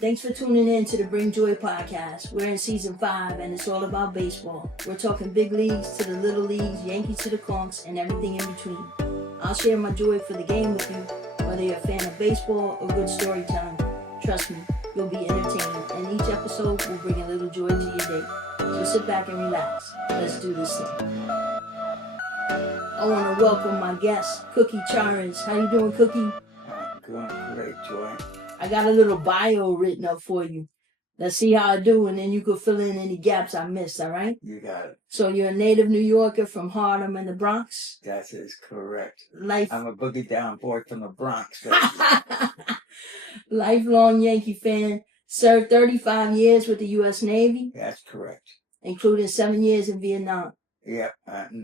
Thanks for tuning in to the Bring Joy podcast. We're in season 5 and it's all about baseball. We're talking big leagues to the little leagues, Yankees to the Conks, and everything in between. I'll share my joy for the game with you, whether you're a fan of baseball or good storytelling. Trust me, you'll be entertained, and each episode will bring a little joy to your day. So sit back and relax. Let's do this thing. I want to welcome my guest, Cookie Charres. How you doing, Cookie? I'm doing great, Joy. I got a little bio written up for you. Let's see how I do, and then you can fill in any gaps I missed, all right? You got it. So you're a native New Yorker from Harlem and the Bronx? That is correct. I'm a boogie down boy from the Bronx. Lifelong Yankee fan. Served 35 years with the U.S. Navy. That's correct. Including 7 years in Vietnam. Yeah,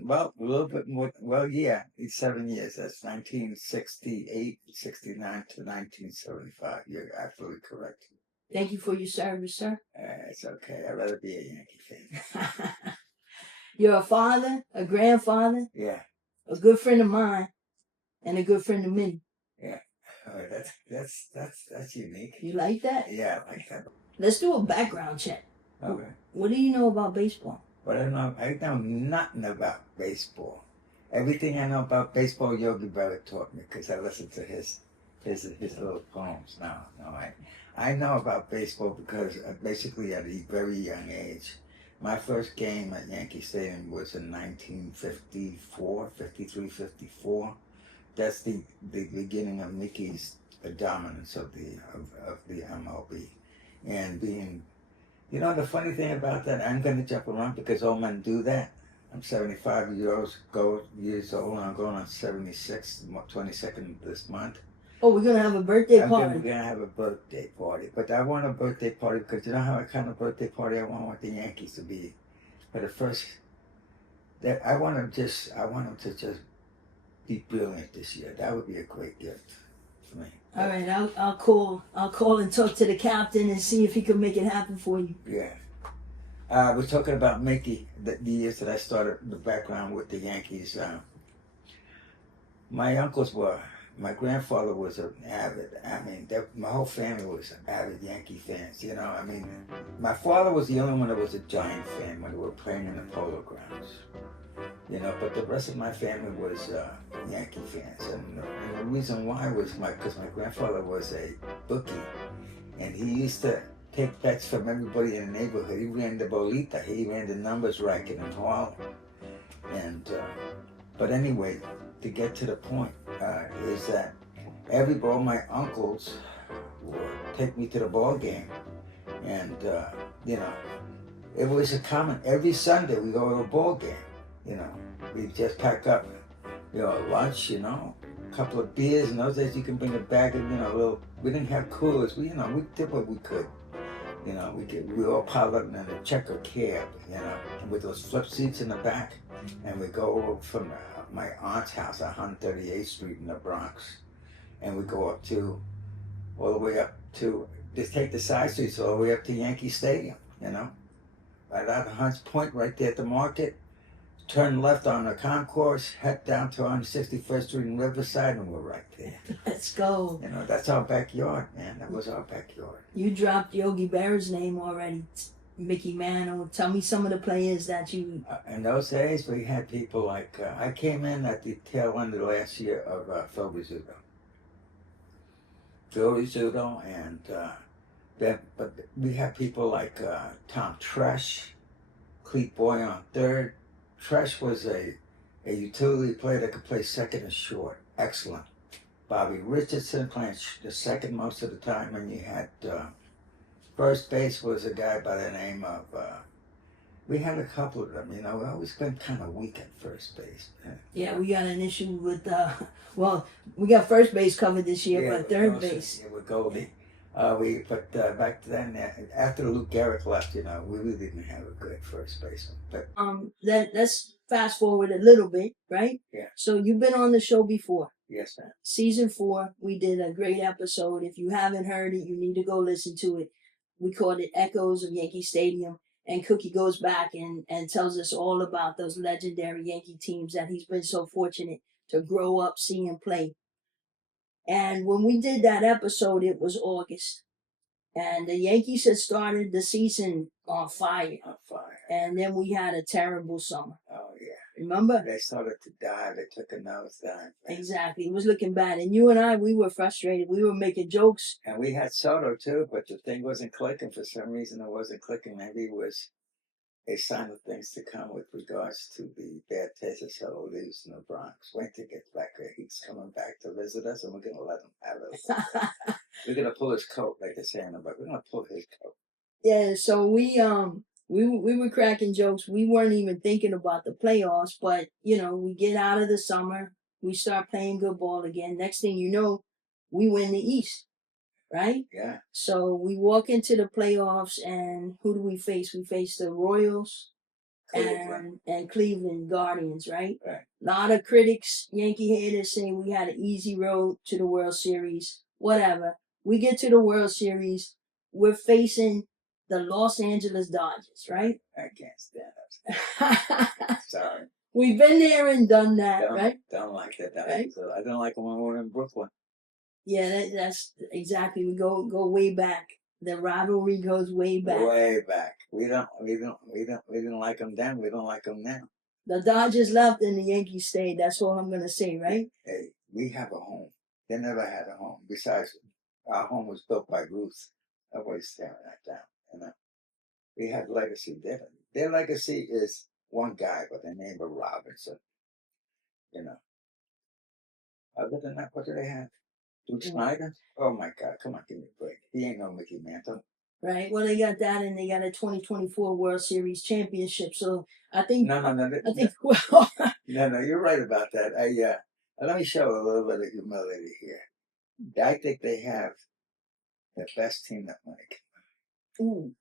well, a little bit more. Well, yeah, it's 7 years. That's 1968, 69 to 1975. You're absolutely correct. Thank you for your service, sir. It's okay. I'd rather be a Yankee fan. You're a father, a grandfather. Yeah. A good friend of mine, and a good friend of mine. Yeah. That's unique. You like that? Yeah, I like that. Let's do a background check. Okay. What do you know about baseball? But I know nothing about baseball. Everything I know about baseball, Yogi Berra taught me because I listened to his little poems. No, I know about baseball because basically at a very young age. My first game at Yankee Stadium was in 1954, 53, 54. That's the beginning of Mickey's dominance of the MLB, and being. You know the funny thing about that, I'm going to jump around because old men do that. I'm 75 years old, and I'm going on 76, 22nd this month. Oh, we're going to have a birthday party. We're going to have a birthday party. But I want a birthday party because you know how kind of birthday party I want the Yankees to be. For the first, I want them to just be brilliant this year. That would be a great gift for me. All right, I'll call and talk to the captain and see if he can make it happen for you. Yeah. We're talking about Mickey, the years that I started the background with the Yankees. My grandfather was an avid, my whole family was avid Yankee fans, you know. My father was the only one that was a Giant fan when they were playing in the Polo Grounds. You know, but the rest of my family was Yankee fans, and the reason why was because my grandfather was a bookie, and he used to take bets from everybody in the neighborhood. He ran the bolita, he ran the numbers racket in Harlem, and but anyway, to get to the point is that all my uncles would take me to the ball game, and you know, it was a common every Sunday we go to a ball game. You know, we just pack up, lunch, a couple of beers. In those days, you can bring a bag of, we didn't have coolers. We did what we could. We all piled up in a checker cab, and with those flip seats in the back. And we go over from my aunt's house on 138th Street in the Bronx. And we go up all the way up to, just take the side streets all the way up to Yankee Stadium, right out of Hunts Point, right there at the market. Turn left on the concourse, head down to 161st Street in Riverside, and we're right there. Let's go. That's our backyard, man. That was our backyard. You dropped Yogi Berra's name already. Mickey Mantle. Tell me some of the players that you... In those days, we had people like... I came in at the tail end of the last year of Phil Rizzuto. And... but we had people like Tom Tresh, Cleat Boy on third. Tresh was a utility player that could play second and short. Excellent. Bobby Richardson playing the second most of the time, and you had first base was a guy by the name of, we had a couple of them, we always been kind of weak at first base. Yeah, we got an issue with, we got first base covered this year, but third base. Yeah, with Goldie. But back then, after Luke Garrett left, we really didn't have a good first baseman. But let's fast forward a little bit, right? Yeah. So you've been on the show before. Yes, ma'am. Season 4, we did a great episode. If you haven't heard it, you need to go listen to it. We called it Echoes of Yankee Stadium, and Cookie goes back and tells us all about those legendary Yankee teams that he's been so fortunate to grow up seeing play. And when we did that episode, it was August. And the Yankees had started the season on fire. On fire. And then we had a terrible summer. Oh, yeah. Remember? They started to die. They took a nosedive. Exactly. It was looking bad. And you and I, we were frustrated. We were making jokes. And we had Soto, too, but the thing wasn't clicking. For some reason, it wasn't clicking. Maybe it was a sign of things to come with regards to the bad taste of Soto leaves in the Bronx. Wait till he gets back there. He's coming back to visit us, and we're going to let him have it. We're going to pull his coat, like they say in the book. We're going to pull his coat. Yeah, so we were cracking jokes. We weren't even thinking about the playoffs, but we get out of the summer, we start playing good ball again. Next thing you know, we win the East, right? Yeah. So we walk into the playoffs, and who do we face? We face the Royals and Cleveland Guardians, right? Right. A lot of critics, Yankee haters, say we had an easy road to the World Series. Whatever. We get to the World Series, we're facing the Los Angeles Dodgers, right? I can't stand it. Sorry. We've been there and done that, right? Don't like that. Right? So I don't like them when we're in Brooklyn. Yeah, that's exactly. We go way back. The rivalry goes way back. Way back. We didn't like them then. We don't like them now. The Dodgers left and the Yankees stayed. That's all I'm gonna say, right? Hey, we have a home. They never had a home. Besides, our home was built by Ruth. I'm always staring that down. We have legacy. Their legacy is one guy by the name of Robinson. Other than that, what do they have? Duke Snyder? Oh my God! Come on, give me a break. He ain't no Mickey Mantle. Right. Well, they got that, and they got a 2024 World Series championship. So I think No. well, No, you're right about that. Let me show a little bit of humility here. I think they have the best team that money can. Ooh.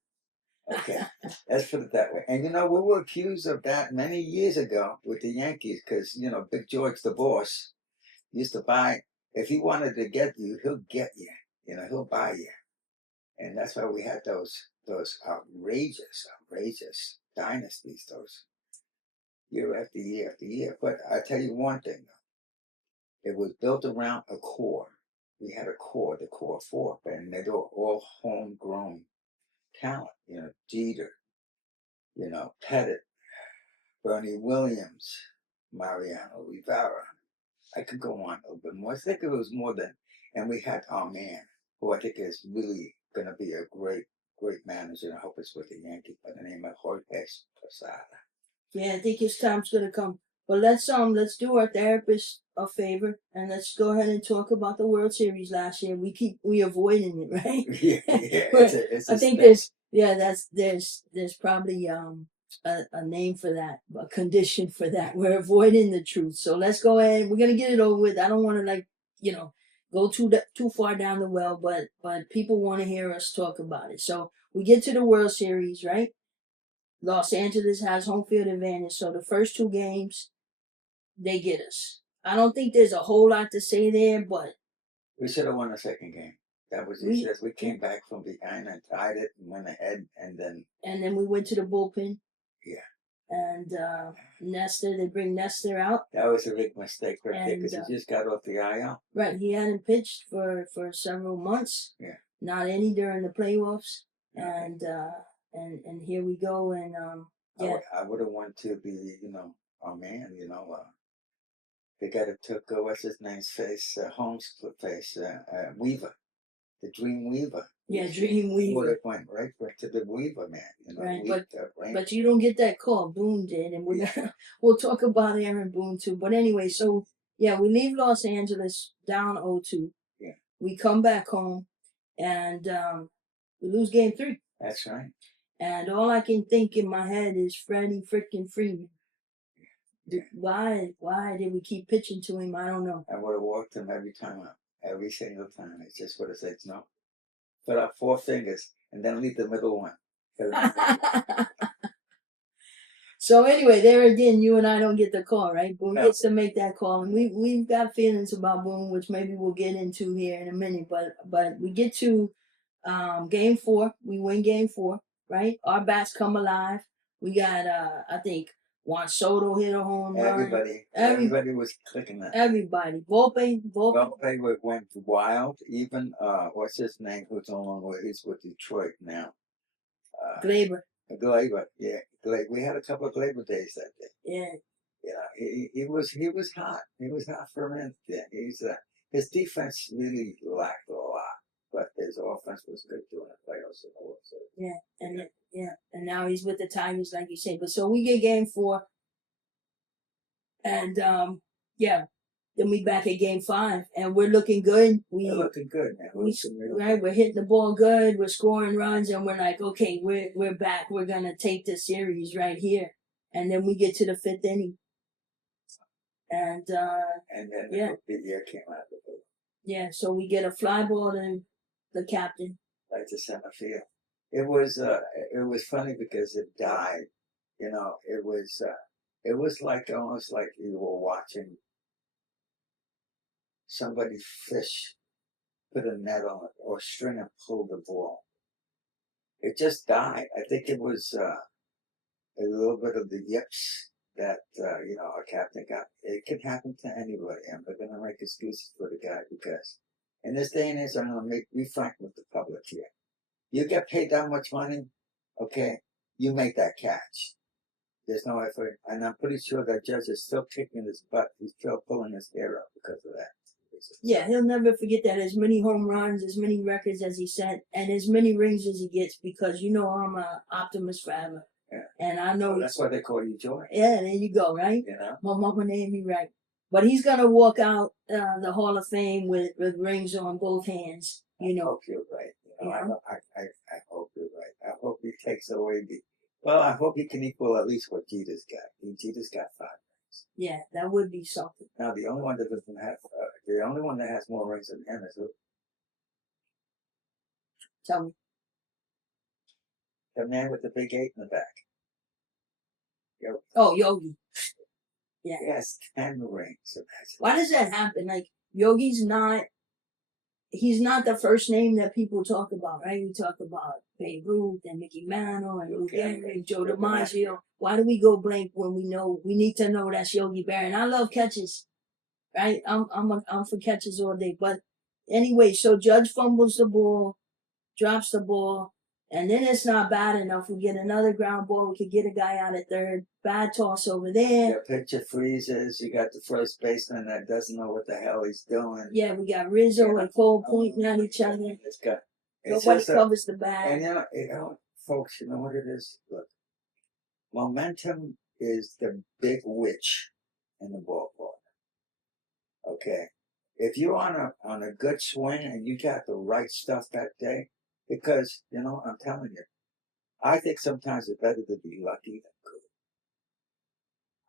Okay, let's put it that way. And we were accused of that many years ago with the Yankees because Big George, the boss, used to buy. If he wanted to get you, he'll get you. He'll buy you. And that's why we had those outrageous dynasties, those year after year after year. But I tell you one thing, though. It was built around a core. We had a core, the core four, and they were all homegrown talent. Jeter, Pettit, Bernie Williams, Mariano Rivera. I could go on a little bit more. I think it was more than, and we had our man, who I think is really going to be a great manager. I hope it's with the Yankees by the name of Jorge Posada. Yeah, I think his time's going to come. But let's do our therapist a favor and let's go ahead and talk about the World Series last year. We avoiding it, right? Yeah. It's I think there's probably a name for that, a condition for that. We're avoiding the truth. So let's go ahead. We're gonna get it over with. I don't want to go too far down the well, but people want to hear us talk about it. So we get to the World Series, right? Los Angeles has home field advantage, so the first two games, they get us. I don't think there's a whole lot to say there, but we should have won the second game. That was it. We came back from behind and tied it and went ahead, and then we went to the bullpen. Yeah. And they bring Nestor out. That was a big mistake right there because he just got off the IL. Right, he hadn't pitched for several months. Yeah. Not any during the playoffs, and here we go, and yeah. I would have wanted to be, our man, the guy that took what's his name's face, Holmes' face, Weaver, the Dream Weaver. Yeah, Dream Weaver. Would have went right to the Weaver man, right? But you don't get that call. Boone did, and we'll talk about Aaron Boone too. But anyway, so yeah, we leave Los Angeles down 0-2. Yeah. We come back home, and we lose game 3. That's right. And all I can think in my head is Freddie freaking Freeman. Yeah. Why did we keep pitching to him? I don't know. I would have walked him every time out. Every single time. It's just would have said no. Put up 4 fingers and then leave the middle one. So anyway, there again, you and I don't get the call, right? Boone gets to make that call, and we've got feelings about Boone, which maybe we'll get into here in a minute. But we get to game 4. We win game 4, right? Our bats come alive. We got I think Juan Soto hit a home run. Everybody was clicking that. Everybody. Volpe went wild. Even what's his name? Who's no longer he's with Detroit now. Glaber. Yeah. We had a couple of Glaber days that day. Yeah. Yeah, he was hot. He was hot for a minute. Yeah, his defense really lacked a lot, but his offense was good during the playoffs. And now he's with the Tigers, like you say. But so we get game 4, and then we back at game 5, and we're looking good. We're looking good now. We're hitting the ball good. We're scoring runs, and we're like, okay, we're back. We're gonna take the series right here, and then we get to the 5th inning. And then the year came out of the blue. Yeah, so we get a fly ball to the captain. Like to center field. It was funny because it died. It was like almost like you were watching somebody fish, put a net on it or string and pull the ball. It just died. I think it was a little bit of the yips that our captain got. It can happen to anybody. I'm not going to make excuses for the guy because in this day and age, I'm going to be frank with the public here. You get paid that much money, okay, you make that catch. There's no effort. And I'm pretty sure that judge is still kicking his butt. He's still pulling his hair up because of that. Yeah, he'll never forget that. As many home runs, as many records as he set, and as many rings as he gets, because I'm an optimist forever. Yeah. And I know that's why they call you Joy. Yeah, there you go, right? My mama named me right. But he's gonna walk out the Hall of Fame with rings on both hands. I hope you're right. I hope you're right. I hope he takes away I hope he can equal at least what Jeter's got. Jeter's got 5 rings. Yeah, that would be something. Now the only one that doesn't have, the only one that has more rings than him is who? Tell me. The man with the big 8 in the back. Yogi. Oh, Yogi. Yeah. He has 10 rings. Why does that happen? Like, Yogi's he's not the first name that people talk about, right? We talk about Babe Ruth and Mickey Mantle and Lou Gehrig, Joe DiMaggio. Why do we go blank when we need to know that's Yogi Berra? And I love catches, right? I'm for catches all day. But anyway, so Judge fumbles the ball, drops the ball, and then it's not bad enough. We get another ground ball. We could get a guy out at third. Bad toss over there. Your pitcher freezes. You got the first baseman that doesn't know what the hell he's doing. Yeah, we got Rizzo and Cole pointing at each other. Nobody covers the bag. And folks, you know what it is? Look, momentum is the big witch in the ballpark. Okay, if you're on a good swing and you got the right stuff that day, because I'm telling you, I think sometimes it's better to be lucky than good.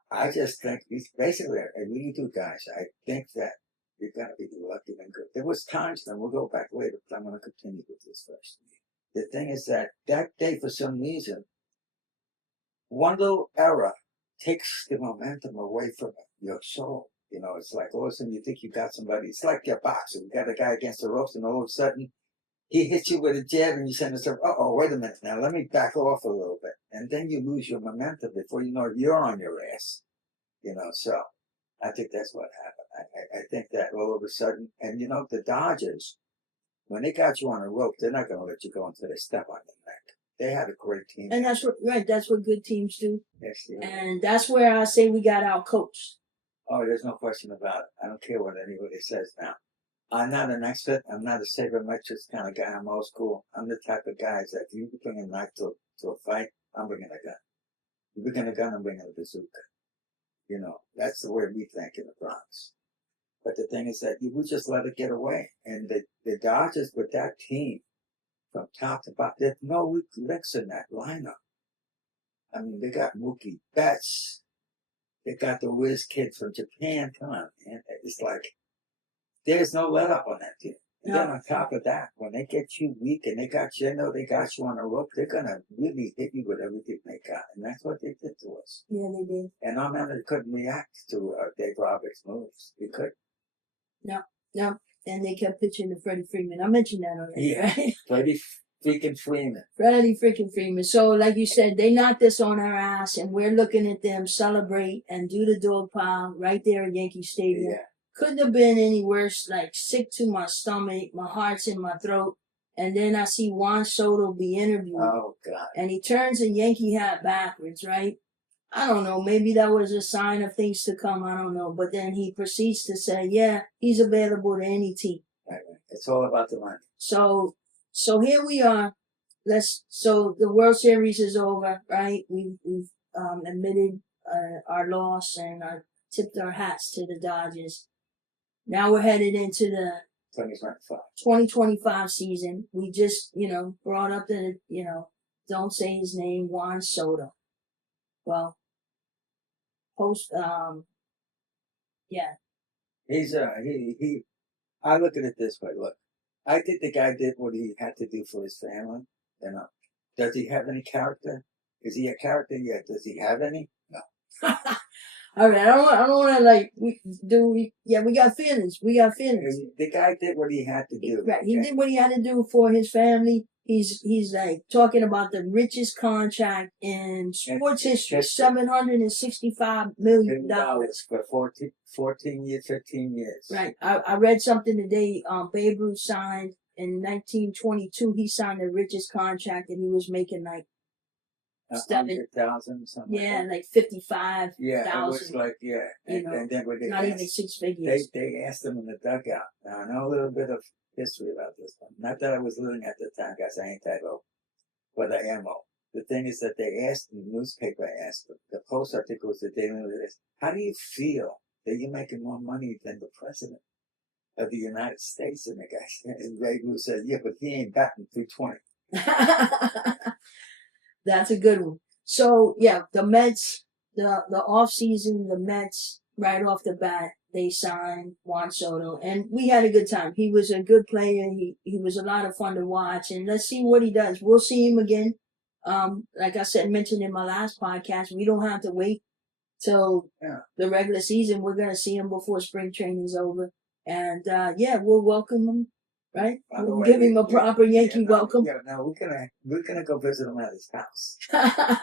I just think it's basically, I really do, guys. I think that you're gonna be lucky than good. There was times, and we'll go back later, but I'm gonna continue with this first. The thing is that day, for some reason, one little error takes the momentum away from your soul. It's like all of a sudden you think you got somebody. It's like your boxer. You got a guy against the ropes, and all of a sudden he hits you with a jab, and you say to yourself, "Uh-oh, wait a minute now. Let me back off a little bit." And then you lose your momentum before you know you're on your ass. So I think that's what happened. I think that all of a sudden, and the Dodgers, when they got you on a rope, they're not going to let you go until they step on your neck. They had a great team. And that's what good teams do. Yes, and that's where I say we got out coached. Oh, there's no question about it. I don't care what anybody says now. I'm not an expert. I'm not a sabermetrics kind of guy. I'm old school. I'm the type of guy that if you bring a knife to a fight, I'm bringing a gun. You bring a gun, I'm bringing a bazooka. That's the way we think in the Bronx. But the thing is that we just let it get away. And the Dodgers with that team, from top to bottom, there's no weak links in that lineup. I mean, they got Mookie Betts. They got the whiz kid from Japan. Come on, man. It's like, there's no let up on that team. And then on top of that, when they get you weak and they got you on a rope, they're going to really hit you with everything they got. And that's what they did to us. Yeah, they did. And our man couldn't react to Dave Roberts' moves. He couldn't. No. And they kept pitching to Freddie Freeman. I mentioned that already, right? Freaking Freeman. Freddie freaking Freeman. So, like you said, they knocked us on our ass, and we're looking at them celebrate and do the dog pile right there at Yankee Stadium. Yeah. Couldn't have been any worse. Like, sick to my stomach, my heart's in my throat. And then I see Juan Soto be interviewed. Oh, God. And he turns a Yankee hat backwards, right? I don't know. Maybe that was a sign of things to come. I don't know. But then he proceeds to say, yeah, he's available to any team. Right. It's all about the money. So here we are. So the World Series is over, right? We've admitted our loss and tipped our hats to the Dodgers. Now we're headed into the 2025 season. We just, brought up don't say his name, Juan Soto. Well, yeah. He's I look at it this way. Look, I think the guy did what he had to do for his family. Does he have any character? Is he a character? Yeah. Does he have any? No. All right, I don't want to we got feelings. We got feelings. The guy did what he had to do. Right, okay? He did what he had to do for his family. He's like talking about the richest contract in sports history, $765 million for 14 years, 15 years. Right. I read something today. Babe Ruth signed in 1922. He signed the richest contract, and he was making like 100,000 something. Yeah, like 55,000. Yeah, it was like and then when they not even six figures. They asked him in the dugout. Now I know a little bit of history about this one. Not that I was living at the time, guys. I ain't that old, but I am old. The thing is that they asked the newspaper, the Post article was the Daily News. How do you feel that you're making more money than the president of the United States? And the guy said, and Ray Ruth said, yeah, but he ain't batting 320. That's a good one. So yeah, the Mets, the offseason, the Mets right off the bat, they signed Juan Soto, and we had a good time. He was a good player. He was a lot of fun to watch, and let's see what he does. We'll see him again. Like I mentioned in my last podcast, we don't have to wait till the regular season. We're gonna see him before spring training's over, and we'll welcome him. Right? We'll give him a proper Yankee welcome. Yeah, no, we're gonna go visit him at his house.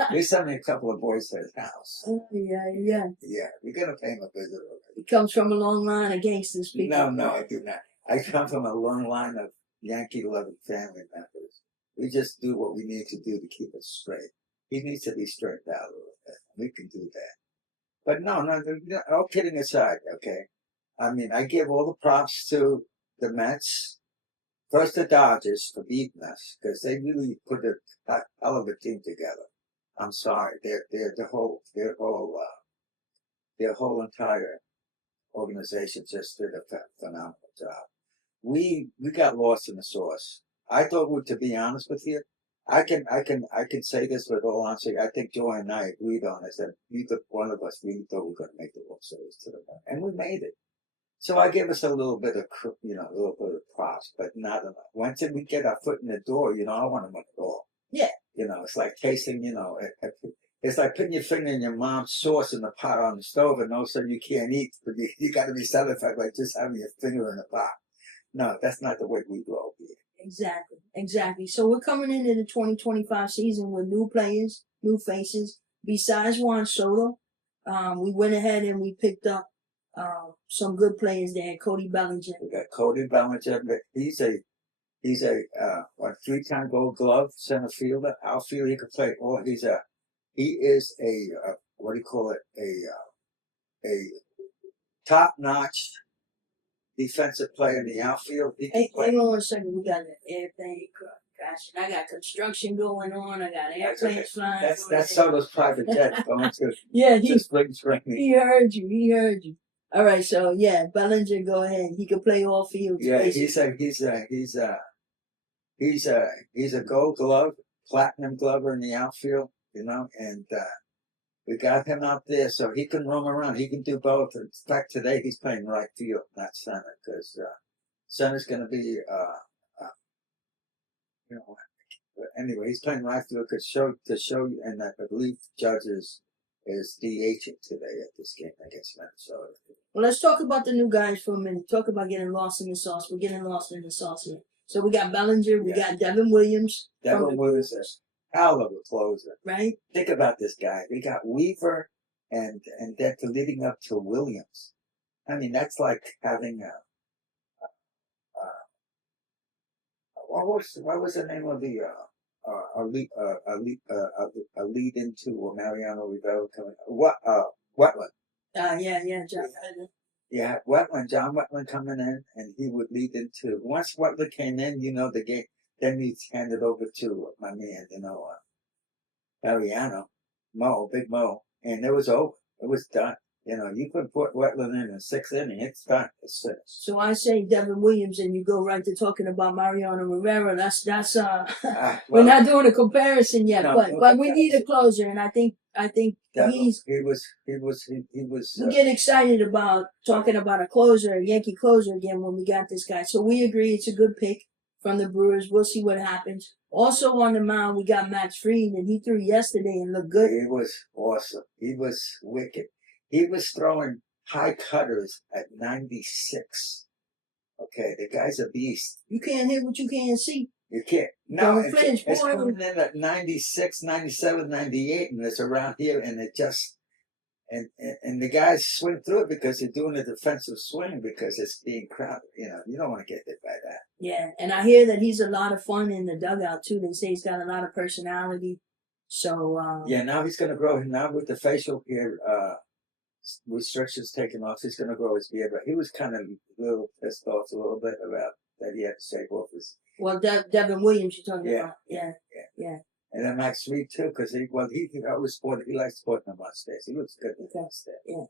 They sent me a couple of boys to his house. Yeah. Yeah, we're gonna pay him a visit. He comes from a long line of gangsters, people. No, I do not. I come from a long line of Yankee-loving family members. We just do what we need to do to keep it straight. He needs to be straightened out a little bit. We can do that. But no, all kidding aside, okay? I mean, I give all the props to the Mets. First, the Dodgers for beating us, because they really put a hell of a team together. I'm sorry, their whole entire organization just did a phenomenal job. We got lost in the sauce. I thought, to be honest with you, I can say this with all honesty. I think Joy and I agreed on this, that neither one of us really thought we were going to make the World Series to the end, and we made it. So I give us a little bit of props, but not enough. Once we get our foot in the door, I want to win it all. Yeah. It's like tasting, it's like putting your finger in your mom's sauce in the pot on the stove, and all of a sudden you can't eat, but you got to be satisfied by just having your finger in the pot. No, that's not the way we roll here. Exactly. So we're coming into the 2025 season with new players, new faces. Besides Juan Soto, we went ahead and we picked up some good players there. Cody Bellinger. We got Cody Bellinger. He's a 3-time Gold Glove center fielder, outfielder. He could play. He is a what do you call it? A top-notch defensive player in the outfield. Hang on a second. We got an airplane crashing. I got construction going on. I got airplanes flying. That's Soto's private jet going to. Yeah, spring training. He heard you. All right, so Bellinger, go ahead. He can play all fields. Yeah, basically. he's a Gold Glove, Platinum Glover in the outfield, and we got him out there so he can roam around. He can do both. In fact, today he's playing right field, not center, because center's going to be But anyway, he's playing right field to show you, and I believe Judge is DHing today at this game against Minnesota. Well, let's talk about the new guys for a minute. Talk about getting lost in the sauce. We're getting lost in the sauce here. So we got Bellinger, we got Devin Williams. Devin Williams is a hell of a closer. Right? Think about this guy. We got Weaver and that leading up to Williams. I mean, that's like having what was the name of the lead into Mariano Rivera coming? Wetland. John. John Wetland coming in, and he would lead into. Once Wetland came in, the game. Then he's handed over to my man, Mariano, Big Mo, and it was over. It was done. You could put Wetland in the 6th inning. It's done. It's finished. So I say Devin Williams, and you go right to talking about Mariano Rivera. That's we're not doing a comparison yet, but we need a closer, and I think he was. We get excited about talking about a closer, a Yankee closer again when we got this guy. So we agree it's a good pick from the Brewers. We'll see what happens. Also on the mound, we got Max Fried, and he threw yesterday and looked good. He was awesome. He was wicked. He was throwing high cutters at 96. Okay, the guy's a beast. You can't hit what you can't see. You can't. No, it's coming in at 96, 97, 98, and it's around here, and it just... And the guys swing through it because they're doing a defensive swing because it's being crowded. You don't want to get hit by that. Yeah, and I hear that he's a lot of fun in the dugout, too. They say he's got a lot of personality. So... now he's going to grow. Now with the facial hair... restrictions taken off, he's going to grow his beard. But he was kind of a little pissed off a little bit about that he had to shave off his. Well, Devin Williams, you're talking about. Yeah. And then Max Fried too, because he always sported. He likes sporting them on stage. He looks good on stage. Yeah.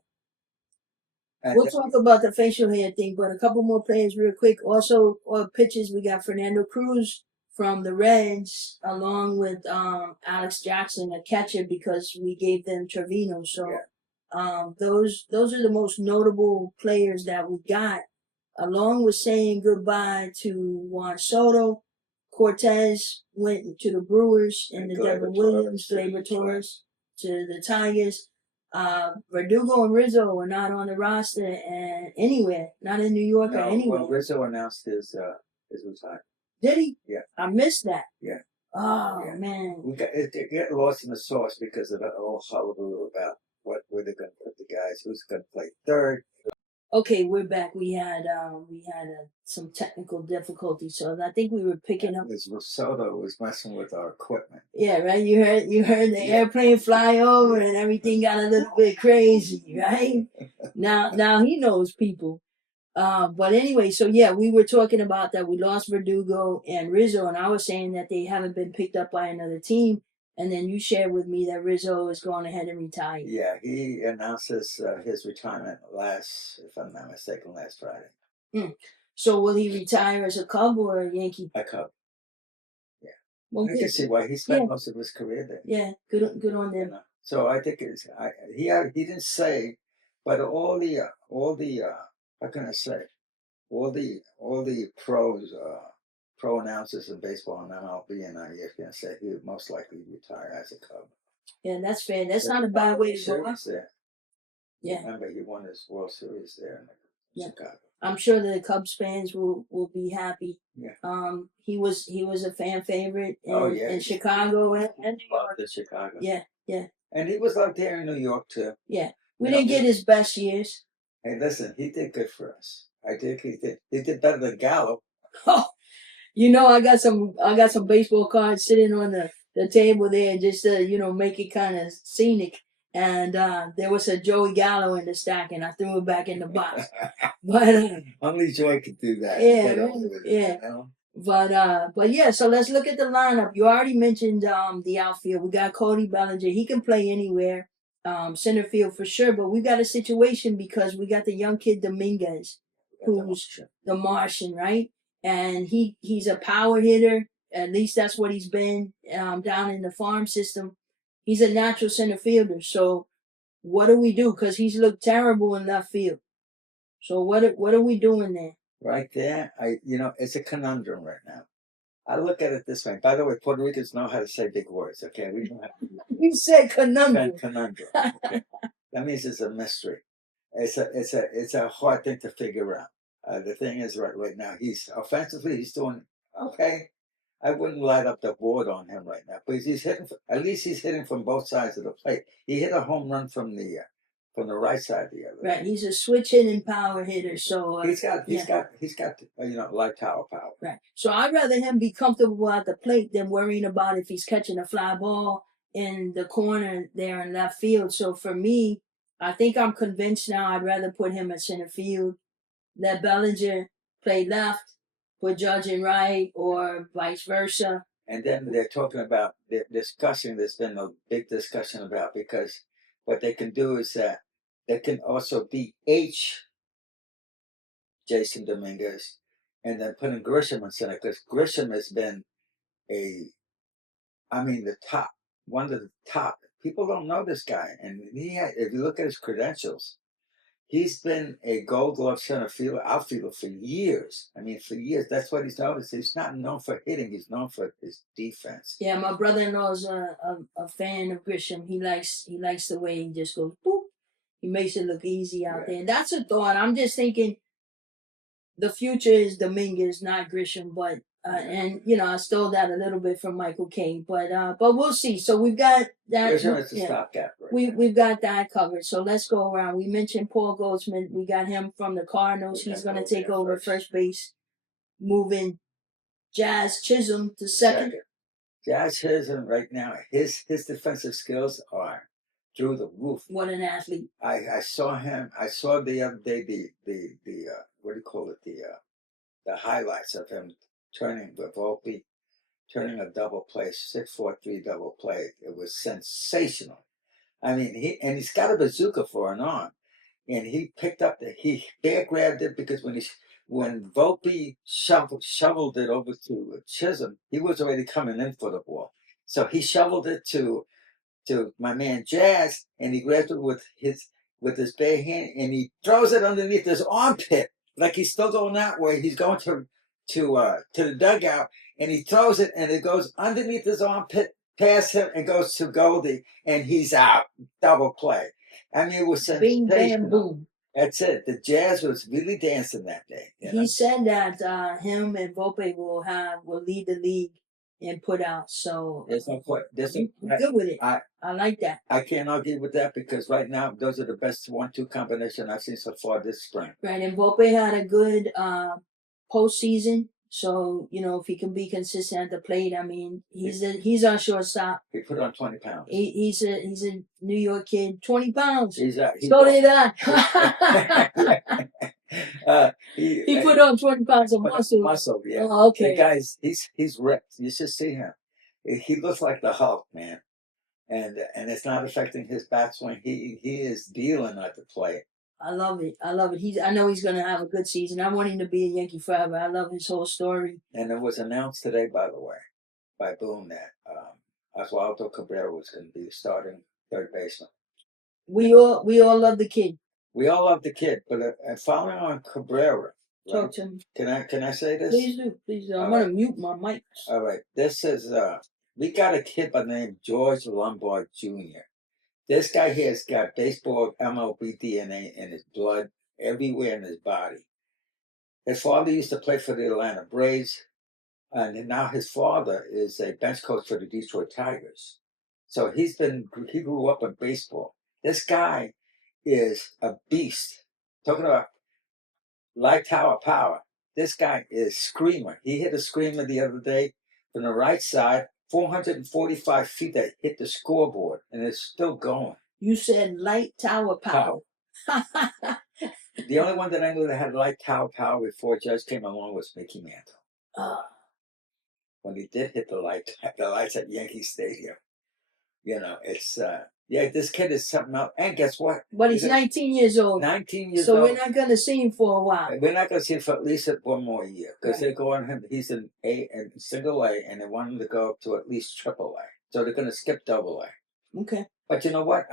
And we'll talk about the facial hair thing, but a couple more players real quick. Also, pitches, we got Fernando Cruz from the Reds, along with Alex Jackson, a catcher, because we gave them Trevino. So. Yeah. Those are the most notable players that we got, along with saying goodbye to Juan Soto. Cortez went to the Brewers, and the Devin Williams, Gleyber Torres to the Tigers. Verdugo and Rizzo are not on the roster and anywhere, not in New York or anywhere. Well, Rizzo announced his retirement. Did he? Yeah. I missed that. Yeah. Oh, man. It got lost in the sauce because of the whole hullabaloo about where they're going to put the guys, who's going to play third. Okay, we're back. We had some technical difficulties, so I think we were picking up. Soto was messing with our equipment. Yeah, right. You heard the airplane fly over, and everything got a little bit crazy, right? Now he knows people. But anyway, so yeah, we were talking about that we lost Verdugo and Rizzo, and I was saying that they haven't been picked up by another team. And then you shared with me that Rizzo is going ahead and retire. Yeah, he announces his retirement if I'm not mistaken, last Friday. So will he retire as a Cub or a Yankee? A Cub. Yeah. Well, I can see why he spent most of his career there. Yeah, good on them. So I think he didn't say, but all the how can I say, all the pros. Pro announcers in baseball and MLB and ESPN said he would most likely retire as a Cub. Yeah, that's fair. That's not a bad way to go. Yeah. Remember, he won his World Series there in Chicago. I'm sure the Cubs fans will be happy. Yeah. He was a fan favorite in Chicago and New York. Chicago. Yeah. And he was out there in New York too. Yeah. We didn't get his best years. Hey, listen, he did good for us. I think he did. He did better than Gallo. Oh. I got some baseball cards sitting on the table there just to, make it kind of scenic. And there was a Joey Gallo in the stack, and I threw it back in the box. But only Joey could do that. Yeah. But yeah, so let's look at the lineup. You already mentioned the outfield. We got Cody Bellinger. He can play anywhere. Center field for sure, but we got a situation because we got the young kid Dominguez, who's the Martian, right? And he's a power hitter. At least that's what he's been down in the farm system. He's a natural center fielder. So what do we do? Because he's looked terrible in left field. So what are we doing there? Right there, it's a conundrum right now. I look at it this way. By the way, Puerto Ricans know how to say big words. Okay, we don't have to. You said conundrum. Conundrum. Okay. That means it's a mystery. It's a hard thing to figure out. The thing is, right now, he's offensively, he's doing Okay, I wouldn't light up the board on him right now, but he's hitting. At least he's hitting from both sides of the plate. He hit a home run from the right side the other. Right, he's a switch hitting power hitter, so he's got light tower power. Right, so I'd rather him be comfortable at the plate than worrying about if he's catching a fly ball in the corner there in left field. So for me, I think I'm convinced now. I'd rather put him at center field, let Bellinger play left, put Judge in right, or vice versa. And then they're talking about, they're discussing, there's been a big discussion about, because what they can do is that they can also DH Jason Dominguez and then put in Grisham in center, because Grisham has been the top, one of the top. People don't know this guy. And if you look at his credentials, he's been a Gold Glove center fielder, outfielder for years. For years. That's what he's known. He's not known for hitting. He's known for his defense. Yeah, my brother-in-law is a fan of Grisham. He likes the way he just goes boop. He makes it look easy out there. And that's a thought. I'm just thinking the future is Dominguez, not Grisham. But and I stole that a little bit from Michael Caine. But we'll see. So we've got that. Grisham is a stopgap. We've got that covered. So let's go around. We mentioned Paul Goldschmidt. We got him from the Cardinals. He's going to take over first base, moving Jazz Chisholm to second. Jazz Chisholm right now, his defensive skills are through the roof. What an athlete! I saw him. I saw the other day the what do you call it, the highlights of him turning with Volpe, turning a double play, 6-4-3 double play. It was sensational. He's got a bazooka for an arm, and he picked up he bear grabbed it, because when Volpe shoveled it over to Chisholm, he was already coming in for the ball. So he shoveled it to my man Jazz, and he grabbed it with his bare hand, and he throws it underneath his armpit, like he's still going that way. He's going to the dugout, and he throws it, and it goes underneath his armpit, past him, and goes to Goldie, and he's out. Double play. It was sensational. Bing, bam, boom. That's it. The Jazz was really dancing that day. He said that him and Volpe will lead the league in put out. So there's no point. I'm good with it. I like that. I can't argue with that, because right now those are the best 1-2 combination I've seen so far this spring. Right, and Volpe had a good postseason. So if he can be consistent at the plate, he's our shortstop. He put on 20 pounds. He's a New York kid, 20 pounds. He put on 20 pounds of muscle. Muscle, yeah. Oh, okay. The guy's he's ripped. You should see him. He looks like the Hulk, man. And it's not affecting his bat swing. He is dealing at the plate. I love it. I know he's going to have a good season. I want him to be a Yankee forever. I love his whole story. And it was announced today, by the way, by Boone, that Oswaldo Cabrera was going to be starting third baseman. We all love the kid. We all love the kid, but following on Cabrera, right? Talk to him. Can I say this? Please do. I'm going to mute my mic. All right. This is we got a kid by the name of George Lombard Jr. This guy here has got baseball MLB DNA in his blood, everywhere in his body. His father used to play for the Atlanta Braves, and now his father is a bench coach for the Detroit Tigers. So he grew up in baseball. This guy is a beast. Talking about light tower power. This guy is screamer. He hit a screamer the other day from the right side, 445 feet, that hit the scoreboard, and it's still going. You said light tower power. The only one that I knew that had light tower power before Judge came along was Mickey Mantle. When he did hit the lights at Yankee Stadium. It's this kid is something else. And guess what? But he's 19 years old. 19 years old. So we're not going to see him for a while. We're not going to see him for at least one more year, because they're going him. He's in single A, and they want him to go up to at least triple A. So they're going to skip double A. Okay. But you know what?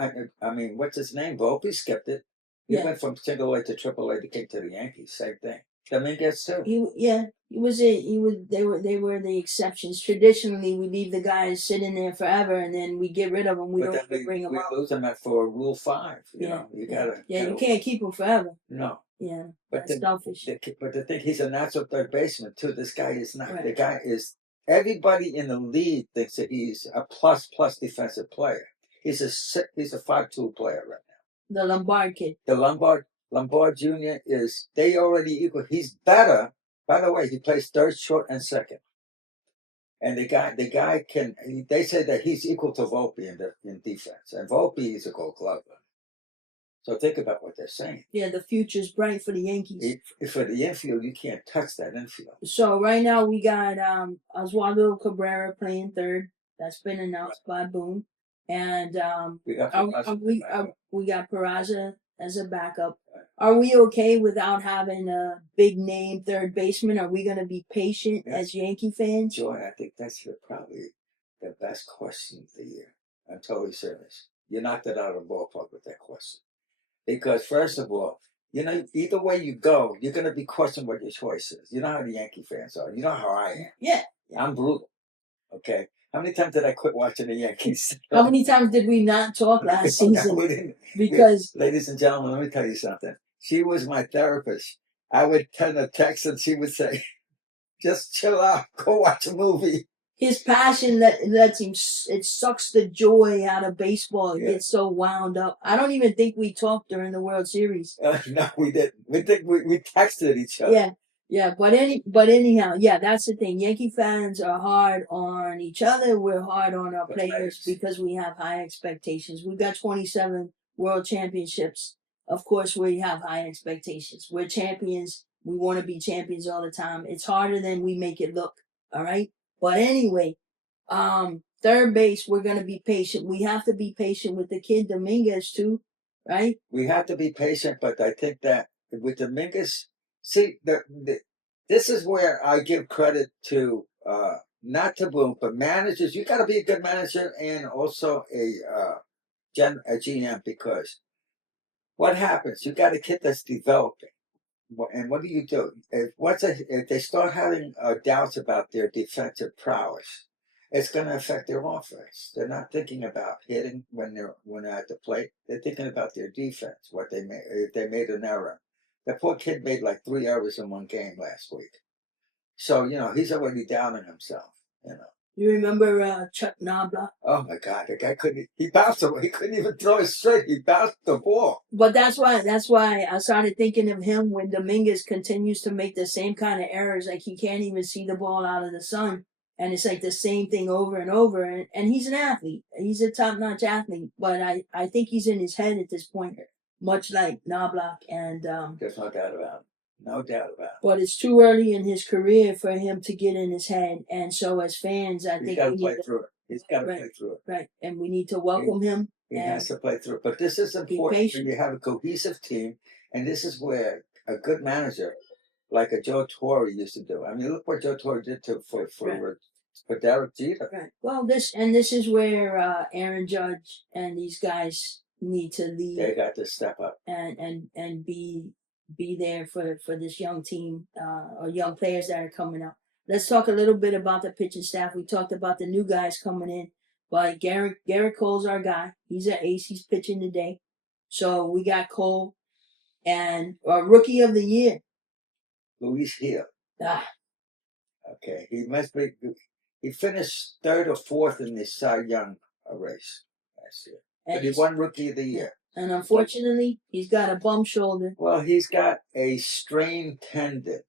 What's his name? Volpe skipped it. He went from single A to triple A to get to the Yankees. Same thing. Dominguez too. They were the exceptions. Traditionally, we leave the guys sitting there forever, and then we get rid of them. We don't bring them up. We lose them for Rule 5. You know, you gotta. Yeah, you can't keep them forever. No. Yeah, But that's selfish. But the thing, he's a natural third baseman too. This guy is not. Right. The guy is. Everybody in the league thinks that he's a plus defensive player. He's a 5'2" player right now. The Lombard kid. The Lombard Jr. is. They already equal. He's better. By the way, he plays third, short, and second. And the guy can. They say that he's equal to Volpe in defense, and Volpe is a Gold Glover. So think about what they're saying. Yeah, the future's bright for the Yankees. For the infield, you can't touch that infield. So right now we got Oswaldo Cabrera playing third. That's been announced by Boone. And we got Peraza as a backup. Are we okay without having a big name third baseman? Are we going to be patient as Yankee fans? Joy, I think that's probably the best question of the year. I'm totally serious. You knocked it out of the ballpark with that question. Because first of all, either way you go, you're going to be questioned what your choice is. You know how the Yankee fans are. You know how I am. Yeah. I'm brutal. Okay. How many times did I quit watching the Yankees? How many times did we not talk last season? Because, ladies and gentlemen, let me tell you something. She was my therapist. I would send a text and she would say, just chill out. Go watch a movie. His passion lets him, it sucks the joy out of baseball. It gets so wound up. I don't even think we talked during the World Series. No, we didn't. We texted each other. Yeah. But anyhow, that's the thing. Yankee fans are hard on each other. We're hard on our players because we have high expectations. We've got 27 World Championships. Of course, we have high expectations. We're champions. We want to be champions all the time. It's harder than we make it look. All right. But anyway, third base, we're going to be patient. We have to be patient with the kid Dominguez too, right? We have to be patient, but I think that with Dominguez, see, this is where I give credit to, not to Boone, but managers. You got to be a good manager and also a GM, because what happens? You got a kid that's developing. And what do? If they start having doubts about their defensive prowess, it's going to affect their offense. They're not thinking about hitting when they're at the plate. They're thinking about their defense. What they made, if they made an error. The poor kid made like 3 errors in one game last week. So he's already down on himself. You remember Chuck Knobloch? Oh my God, the guy couldn't. He bounced away. He couldn't even throw it straight. He bounced the ball. But that's why I started thinking of him when Dominguez continues to make the same kind of errors. Like he can't even see the ball out of the sun, and it's like the same thing over and over. And he's an athlete. He's a top-notch athlete. But I think he's in his head at this point, much like Knobloch. And there's no doubt about it. No doubt about it. But it's too early in his career for him to get in his head. And so as fans, I think he's got to play through it. He's got to play through it. Right. And we need to welcome him. He has to play through it. But this is important when you have a cohesive team. And this is where a good manager, like a Joe Torre used to do. I mean, look what Joe Torre did for Derek Jeter. Right. Well, this is where Aaron Judge and these guys need to lead. They got to step up and be there for this young team or young players that are coming up. Let's talk a little bit about the pitching staff. We talked about the new guys coming in, but Garrett Cole's our guy. He's an ace. He's pitching today. So we got Cole and our rookie of the year, Luis Hill. Okay, he finished third or fourth in the Cy Young race last year, but he won rookie of the year. And unfortunately, he's got a bum shoulder. Well, he's got a strained tendon.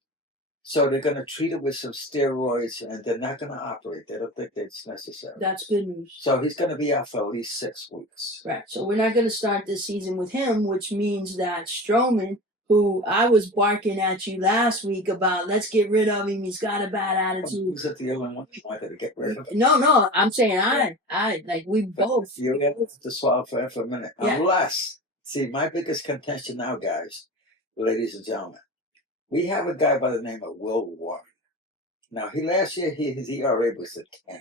So they're going to treat it with some steroids, and they're not going to operate. They don't think that's necessary. That's good news. So he's going to be out for at least 6 weeks. Right. So we're not going to start this season with him, which means that Stroman, who I was barking at you last week about, let's get rid of him. He's got a bad attitude. Who's the only one who wanted to get rid of him? No. I'm saying I like we both. You have to swallow for a minute. Yeah. Unless, see, my biggest contention now, guys, ladies and gentlemen, we have a guy by the name of Will Warren. Now, last year his ERA was a 10.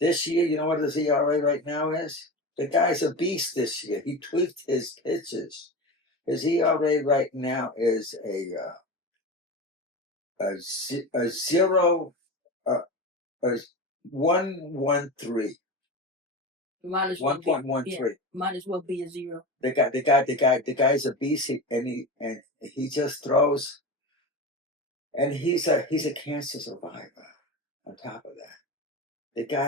This year, you know what his ERA right now is? The guy's a beast this year. He tweaked his pitches. His ERA right now is a 1.13. Might as well 1.13. Might as well be a 0. The guy's a beast, and he just throws, and he's a cancer survivor. On top of that,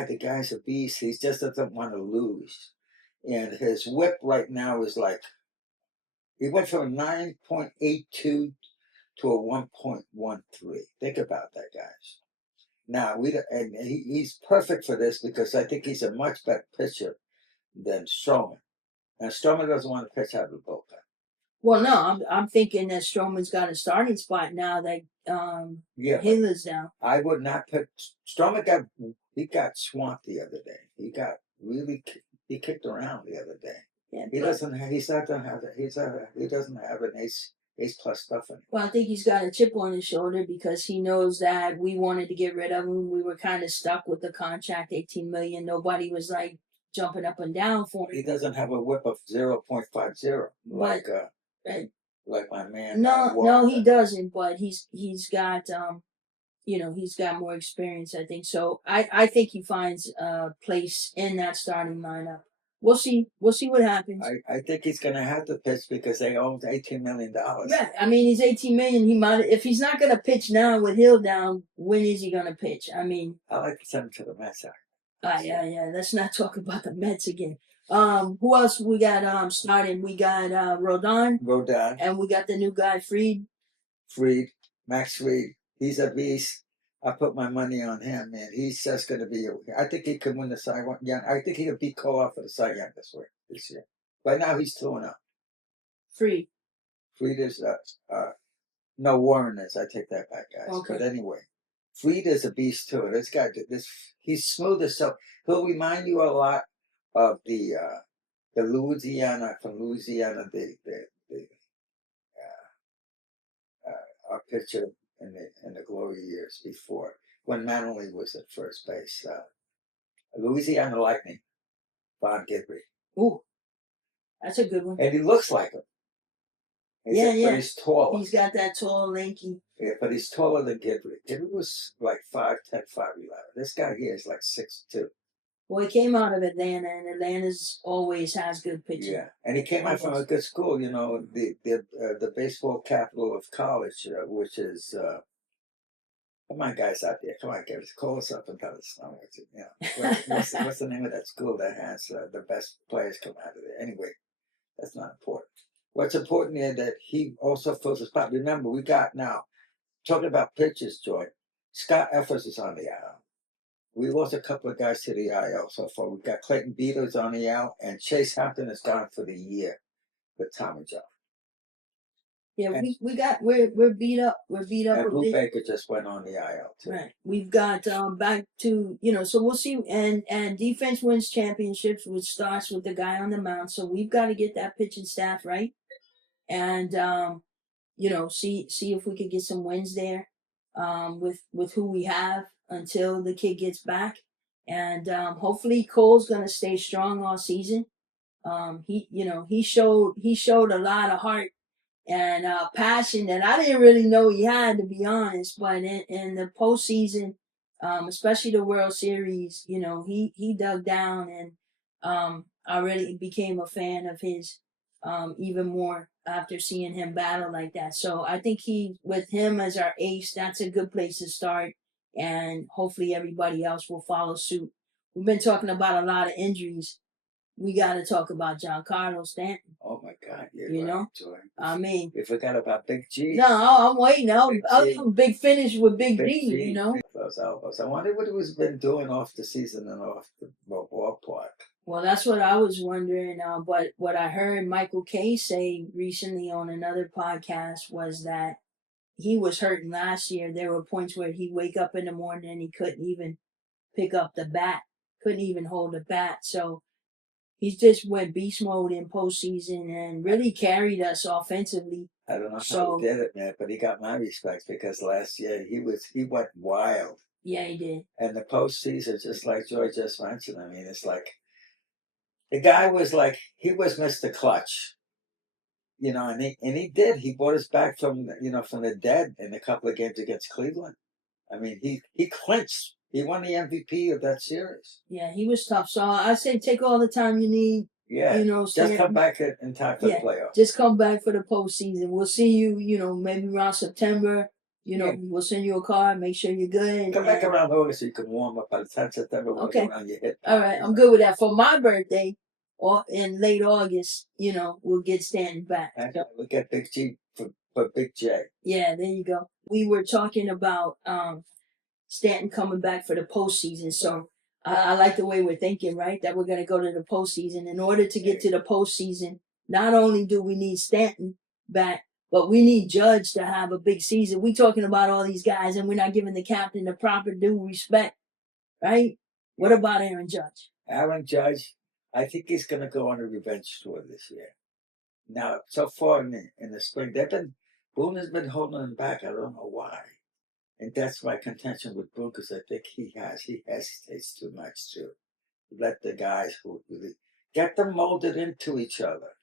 the guy's a beast. He just doesn't want to lose, and his whip right now is like he went from 9.82 to a 1.13. Think about that, guys. Now he's perfect for this because I think he's a much better pitcher than Stroman. And Stroman doesn't want to pitch out of the bullpen. Well, no, I'm thinking that Stroman's got a starting spot now that Hitler's down. I would not put Stroman. Got swamped the other day. He kicked around the other day. Yeah, he doesn't have an ace plus stuff in him. Well, I think he's got a chip on his shoulder because he knows that we wanted to get rid of him. We were kind of stuck with the contract, $18 million. Nobody was like jumping up and down for him. He doesn't have a whip of 0.50 like my man. No, he doesn't. But he's got he's got more experience, I think. So I think he finds a place in that starting lineup. We'll see what happens. I think he's going to have to pitch because they own $18 million. Yeah, I mean, he's $18 million. He might, if he's not going to pitch now with Hill down, when is he going to pitch? I mean, I like to send him to the Mets. Yeah. Let's not talk about the Mets again. Who else we got starting? We got Rodon, and we got the new guy Max Fried. He's a beast. I put my money on him, man. He's just going to be. I think he could win the Cy Young. Yeah, I think he could beat Cole for the Cy Young this year. Right now, he's 2-0. Fried is no, Warren is. I take that back, guys. Okay. But anyway, Fried is a beast too. This guy, he's smooth as so. He'll remind you a lot of the Louisiana our pitcher in the glory years before when Mantle was at first base. Louisiana Lightning, Von Gibry. Ooh, that's a good one. And he looks like him. But he's taller. He's got that tall, lanky. Yeah, but he's taller than Gibry. Gibry was like 5'10", 5'11". This guy here is like 6'2". Well, he came out of Atlanta, and Atlanta's always has good pitching. Yeah, and he came out from a good school. You know, the baseball capital of college, which is. Come on, guys out there! Come on, guys, call us up and tell us. What's the name of that school that has the best players come out of there? Anyway, that's not important. What's important is that he also fills a spot. Remember, we got now talking about pitchers, Joy. Scott Effers is on the IL. We lost a couple of guys to the IL so far. We've got Clayton Beatles on the IL, and Chase Hampton is gone for the year with Tommy John. Yeah, we're beat up. We're beat up. And Blue Baker just went on the IL too. Right. We've got back to so we'll see. And defense wins championships, which starts with the guy on the mound. So we've got to get that pitching staff right, and see if we could get some wins there, with who we have until the kid gets back, and hopefully Cole's gonna stay strong all season. He showed a lot of heart and passion that I didn't really know he had, to be honest. But in the postseason, especially the World Series, he dug down, and I really became a fan of his even more after seeing him battle like that. So I think with him as our ace, that's a good place to start, and hopefully everybody else will follow suit. We've been talking about a lot of injuries. We got to talk about Giancarlo Stanton. Oh my God! I mean, you forgot about Big G. No, I'm waiting. I'll big finish with Big G. Those elbows. I wonder what he's been doing off the season and off the ballpark. Well, that's what I was wondering. But what I heard Michael Kay say recently on another podcast was that he was hurting last year. There were points where he'd wake up in the morning and he couldn't even pick up the bat, couldn't even hold the bat. So he just went beast mode in postseason and really carried us offensively. I don't know how he did it, man, but he got my respect because last year he went wild. Yeah, he did. And the postseason, just like Joy just mentioned, I mean, it's like the guy was like he was Mr. Clutch, and he did. He brought us back from the dead in a couple of games against Cleveland. I mean, he clinched. He won the MVP of that series. Yeah, he was tough. So I say take all the time you need. Yeah. You know, Just come back in time for the playoffs. Just come back for the postseason. We'll see you, you know, maybe around September. You know, we'll send you a card, make sure you're good. Come back around August so you can warm up. By the time September, okay. Around your hip. All right, I'm good with that. For my birthday, or in late August, you know, we'll get Stanton back. We'll get Big G for Big J. Yeah, there you go. We were talking about Stanton coming back for the postseason, so I like the way we're thinking, right? That we're going to go to the postseason. In order to get to the postseason, not only do we need Stanton back, but we need Judge to have a big season. We're talking about all these guys, and we're not giving the captain the proper due respect, right? What about Aaron Judge? Aaron Judge, I think he's going to go on a revenge tour this year. Now, so far in the spring, Boone has been holding him back. I don't know why. And that's my contention with Boone, because I think he hesitates too much to let the guys who really get them molded into each other.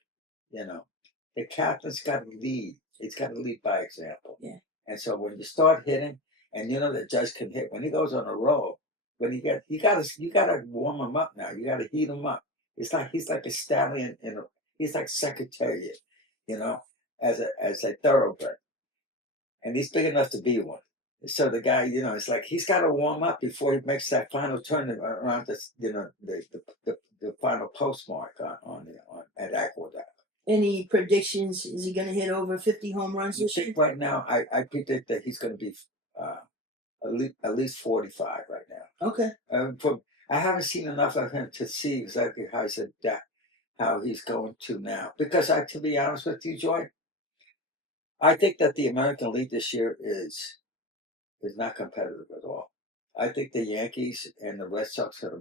You know, the captain's got to lead. He's got to lead by example. Yeah. And so when you start hitting, and you know the Judge can hit, when he goes on a roll, when you gotta warm him up now. You gotta heat him up. It's like he's like a stallion he's like Secretariat, you know, as a thoroughbred, and he's big enough to be one. So the guy, you know, it's like he's got to warm up before he makes that final turn around this, you know, the final postmark on at Aqueduct. Any predictions? Is he going to hit over 50 home runs this year? Right now, I predict that he's going to be at least 45 right now. Okay. I haven't seen enough of him to see exactly how he's going to now. Because to be honest with you, Joy, I think that the American League this year is not competitive at all. I think the Yankees and the Red Sox are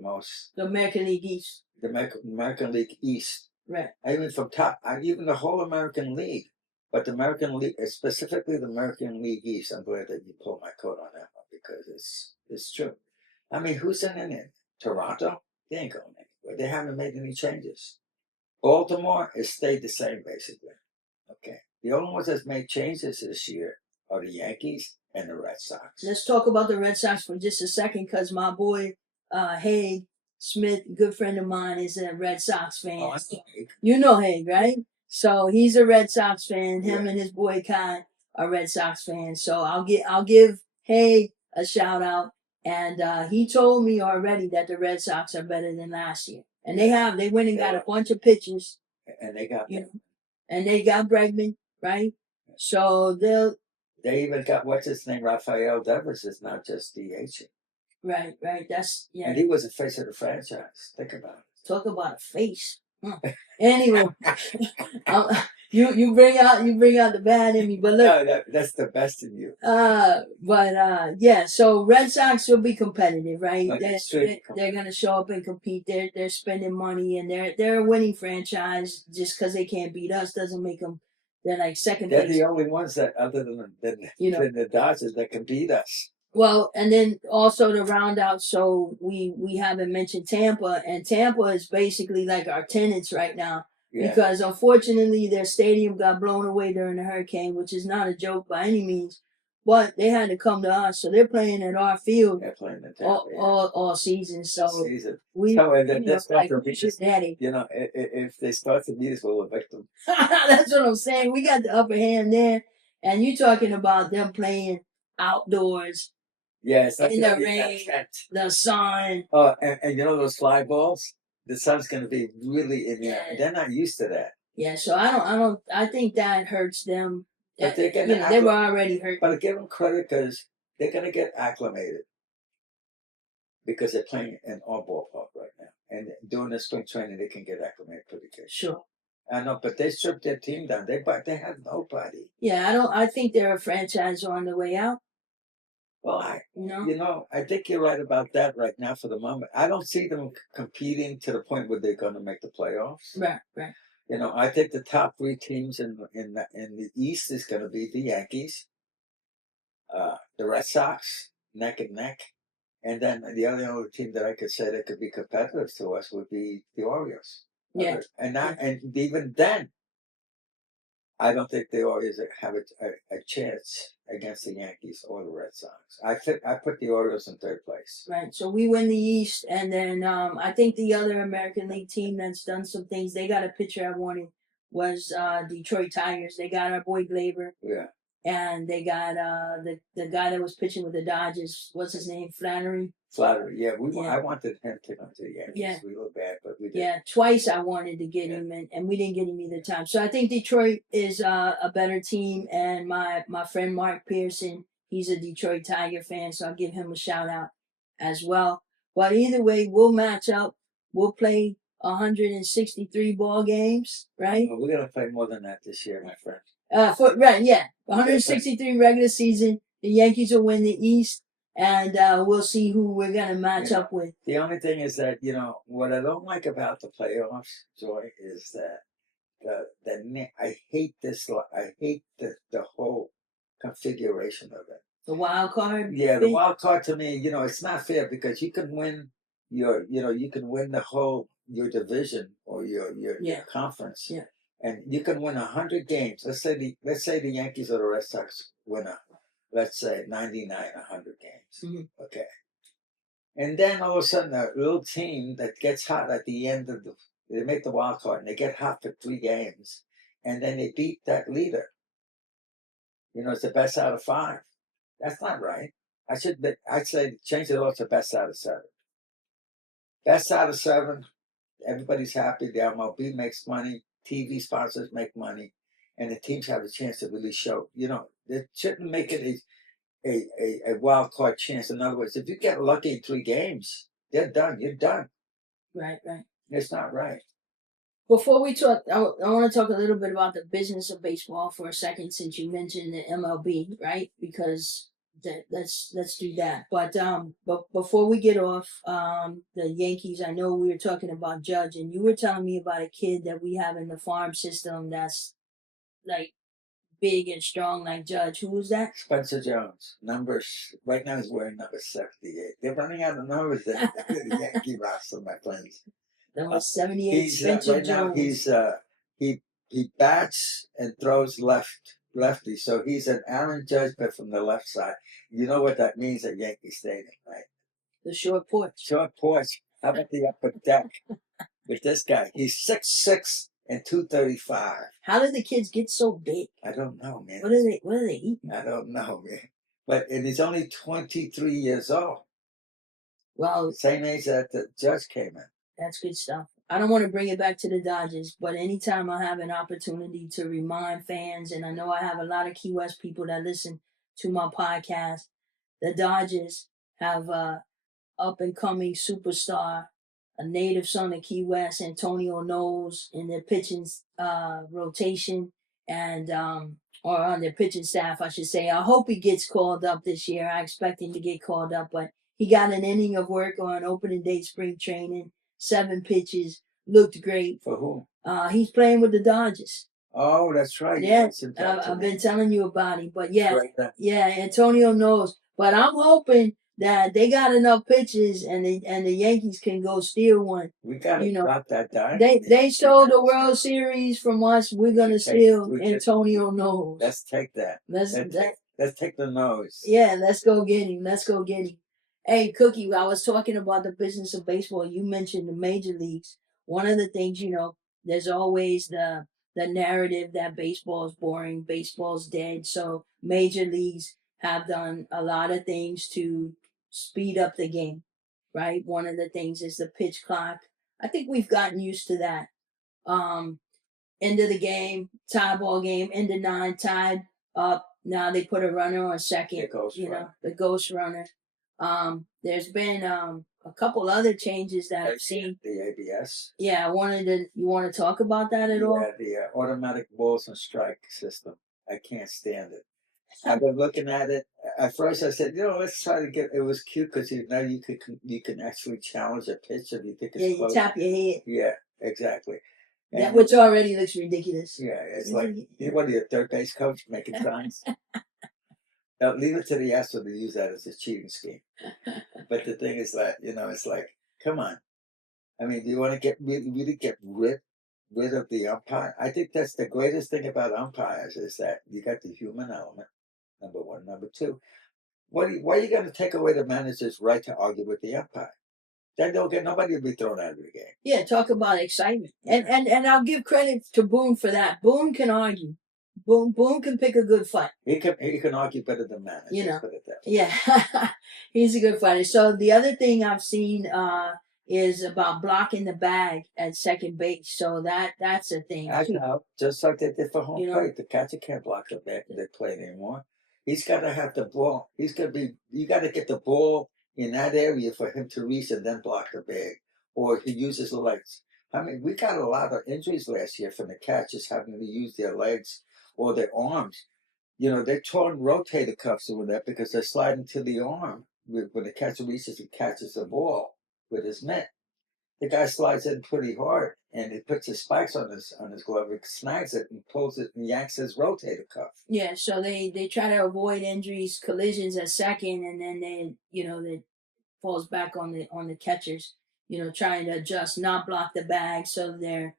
the American League East. The American League East. Right. Even from top, even the whole American League. But the American League, specifically the American League East, I'm glad that you pulled my coat on that one, because it's true. I mean, who's in it? Toronto? They ain't going anywhere. They haven't made any changes. Baltimore has stayed the same, basically. Okay. The only ones that's made changes this year are the Yankees and the Red Sox. Let's talk about the Red Sox for just a second, because my boy, Haig Smith, good friend of mine, is a Red Sox fan. Oh, I know Haig. You know Haig, right? So he's a Red Sox fan. Him and his boy Kai are Red Sox fans. So I'll give Haig a shout out. And he told me already that the Red Sox are better than last year. And they went and got a bunch of pitchers. And they got and they got Bregman, right? So they even got, what's his name, Rafael Devers is not just DH. Right. And he was the face of the franchise. Think about it. Talk about a face. Anyway, you bring out the bad in me, but look, no, that's the best in you. Yeah. So Red Sox will be competitive, right? They're gonna show up and compete. They're spending money, and they're a winning franchise. Just because they can't beat us doesn't make them. They're like second. They're the only ones that, other than the Dodgers, that can beat us. Well, and then also to round out, so we haven't mentioned Tampa, and Tampa is basically like our tenants right now, because unfortunately their stadium got blown away during the hurricane, which is not a joke by any means, but they had to come to us, so they're playing at our field. They're playing at Tampa, all season. So that's like, daddy. You know, if they start to beat us, we'll evict them. That's what I'm saying. We got the upper hand there, and you talking about them playing outdoors. Yeah, it's like in the rain, the sun. Oh, and you know those fly balls? The sun's going to be really in there. Yeah. They're not used to that. Yeah, so I think that hurts them. But they were already hurt. But I give them credit, because they're going to get acclimated, because they're playing in our ballpark right now. And during the spring training, they can get acclimated pretty good. Sure. I know, but they stripped their team down. They had nobody. Yeah, I think they're a franchise on the way out. Well, I think you're right about that right now for the moment. I don't see them competing to the point where they're going to make the playoffs. Right. You know, I think the top three teams in the East is going to be the Yankees, the Red Sox, neck and neck, and then the only team that I could say that could be competitive to us would be the Orioles. Yeah. And even then, I don't think the Orioles have a chance against the Yankees or the Red Sox. I put the Orioles in third place. Right. So we win the East, and then I think the other American League team that's done some things. They got a pitcher I wanted was Detroit Tigers. They got our boy Glaber. Yeah. And they got the guy that was pitching with the Dodgers. What's his name? Flannery. Yeah. I wanted him to come to the Yankees. Yeah. We were bad, but we did. Yeah, twice I wanted to get him, and we didn't get him either time. So I think Detroit is a better team, and my friend Mark Pearson, he's a Detroit Tiger fan, so I'll give him a shout out as well. But either way, we'll match up. We'll play 163 ball games, right? Well, we're gonna play more than that this year, my friend. 163 regular season. The Yankees will win the East, and we'll see who we're gonna match up with. The only thing is that what I don't like about the playoffs, Joy, is that I hate this. I hate the whole configuration of it. The wild card. Yeah, the wild card to me, it's not fair because you can win you can win your division or your conference. Yeah. And you can win 100 games. Let's say the Yankees or the Red Sox win let's say 99, 100 games. Mm-hmm. Okay. And then all of a sudden a little team that gets hot at the end of they make the wild card and they get hot for 3 games and then they beat that leader. It's the best out of 5. That's not right. I'd say change it all to best out of 7. Best out of 7, everybody's happy. The MLB makes money. TV sponsors make money, and the teams have a chance to really show. They shouldn't make it a wild card chance. In other words, if you get lucky in 3 games, they're done. You're done. Right. It's not right. Before we talk, I want to talk a little bit about the business of baseball for a second, since you mentioned the MLB, right? Because let's do that. But before we get off the Yankees, I know we were talking about Judge, and you were telling me about a kid that we have in the farm system that's like big and strong like Judge. Who was that? Spencer Jones. Numbers right now he's wearing number 78. They're running out of numbers in the Yankee roster, my friends. Number 78. Spencer Jones. He bats and throws lefty, so he's an Aaron Judge, but from the left side. You know what that means at Yankee Stadium, right? The short porch. Short porch. How about the upper deck with this guy? He's 6'6" and 235. How did the kids get so big? I don't know, man. What are they eating? I don't know, man. And he's only 23 years old. Well, same age that the Judge came in. That's good stuff. I don't want to bring it back to the Dodgers, but anytime I have an opportunity to remind fans, and I know I have a lot of Key West people that listen to my podcast, the Dodgers have a up-and-coming superstar, a native son of Key West, Antonio Knowles, in their pitching rotation, and or on their pitching staff, I should say. I hope he gets called up this year. I expect him to get called up, but he got an inning of work on opening day spring training. 7 pitches, looked great. For who? He's playing with the Dodgers. Oh, that's right. Yeah, I've been telling you about him. But yeah, Antonio Knowles. But I'm hoping that they got enough pitches and the Yankees can go steal one. We got to drop that dime. They stole the World Series from us. We're going to steal Antonio Knowles. Let's take that. Let's take the nose. Yeah, let's go get him. Hey, Cookie, I was talking about the business of baseball. You mentioned the major leagues. One of the things, there's always the narrative that baseball is boring, baseball's dead. So major leagues have done a lot of things to speed up the game, right? One of the things is the pitch clock. I think we've gotten used to that. End of the game, tie ball game, end of 9, tied up. Now they put a runner on second, the ghost runner. There's been a couple other changes that I've seen. The ABS. Yeah, you want to talk about that at all? Yeah, the automatic balls and strike system. I can't stand it. I've been looking at it. At first I said, let's try to get, it was cute because now you can actually challenge a pitch if you think it's close. You tap your head. Yeah, exactly. That which already looks ridiculous. Yeah, it's like, what are you, a third base coach making signs? Now, leave it to the Astros to use that as a cheating scheme. But the thing is that, it's like, come on. I mean, do you want to really get ripped rid of the umpire. I think that's the greatest thing about umpires is that you got the human element, number one. Number two, why are you going to take away the manager's right to argue with the umpire? Then nobody will be thrown out of the game. Yeah, talk about excitement. And I'll give credit to Boone for that. Boone can argue. Boone can pick a good fight. He can argue better than managers. You know. Put it that way. Yeah, he's a good fighter. So the other thing I've seen is about blocking the bag at second base. So that's a thing. I know, just like they did for home You know? plate. The catcher can't block the bag they play anymore. He's got to have the ball. You got to get the ball in that area for him to reach and then block the bag, or he uses the legs. I mean, we got a lot of injuries last year from the catchers having to use their legs or their arms. You know, they torn rotator cuffs over that because they're sliding to the arm when the catcher reaches and catches the ball with his mitt. The guy slides in pretty hard, and he puts his spikes on his glove, he snags it and pulls it and yanks his rotator cuff. Yeah, so they try to avoid injuries, collisions at second, and then they falls back on the catchers. Trying to adjust, not block the bag, so they're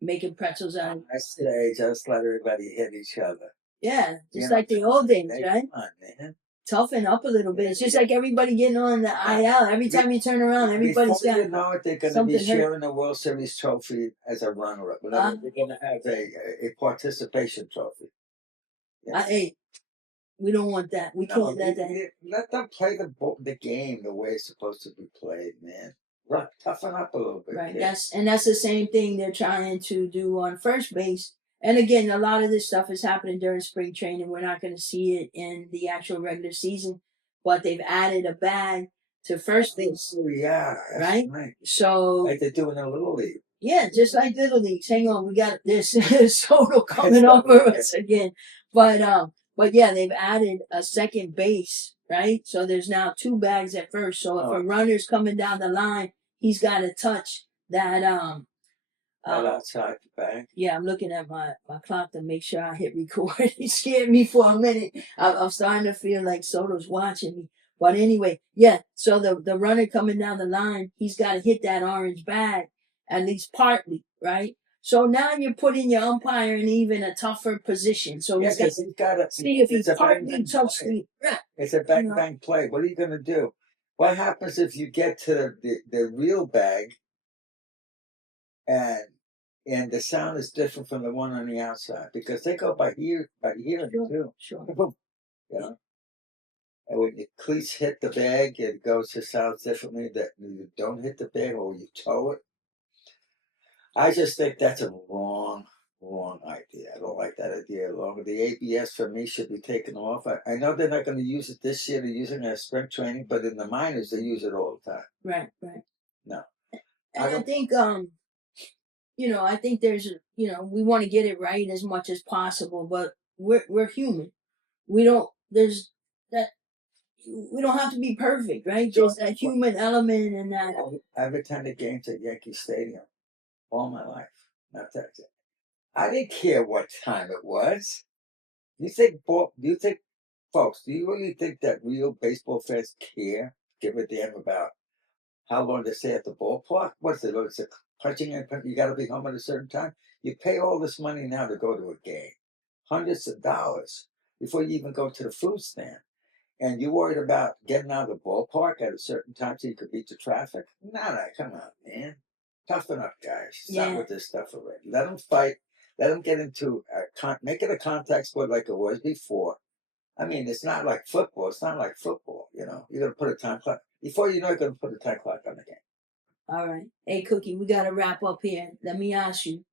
making pretzels out of it. I say just let everybody hit each other. Yeah, just like the old days, right? Come on, man. Toughen up a little bit. It's just like everybody getting on the IL. Every time you turn around, everybody's got. You know it, they're going to be sharing the World Series trophy as a runner-up. They're going to have a participation trophy. Yeah. Hey, we don't want that. We can't let that. Let them play the game the way it's supposed to be played, man. Toughen up a little bit. Right. Kid. That's the same thing they're trying to do on first base. And again, a lot of this stuff is happening during spring training. We're not going to see it in the actual regular season, but they've added a bag to first base. Oh, yeah. Right? So. Like they do in the Little League. Yeah, just like Little Leagues. Hang on, we got this Soto coming over us again. But yeah, they've added a second base, right? So there's now two bags at first. So if a runner's coming down the line, he's got to touch that outside the bag. Yeah, I'm looking at my clock to make sure I hit record. He scared me for a minute. I'm starting to feel like Soto's watching me. But anyway, yeah. So the runner coming down the line, he's got to hit that orange bag, at least partly, right? So now you're putting your umpire in even a tougher position. So he's got to see if he partly touched the. It's a bang play. What are you going to do? What happens if you get to the real bag and the sound is different from the one on the outside because they go by hearing too. Sure. You know? And when your cleats hit the bag, it goes to sound differently that you don't hit the bag or you toe it. I just think that's a wrong idea. I don't like that idea at all. The ABS for me should be taken off. I know they're not going to use it this year. They're using it as spring training, but in the minors they use it all the time. Right. No. And I think I think there's we want to get it right as much as possible, but we're human. We don't have to be perfect, right? There's that human element and that. I've attended games at Yankee Stadium all my life. Not that. I didn't care what time it was. Folks, do you really think that real baseball fans give a damn about how long they stay at the ballpark? What is it? It's a punching in, you got to be home at a certain time. You pay all this money now to go to a game, hundreds of dollars before you even go to the food stand. And you're worried about getting out of the ballpark at a certain time so you could beat the traffic? No, come on, man. Toughen up, guys. Stop with this stuff already. Let them fight. Let them get into make it a contact sport like it was before. I mean, it's not like football. It's not like football, You're going to put a time clock. Before you know, you're going to put a time clock on the game. All right. Hey, Cookie, we got to wrap up here. Let me ask you,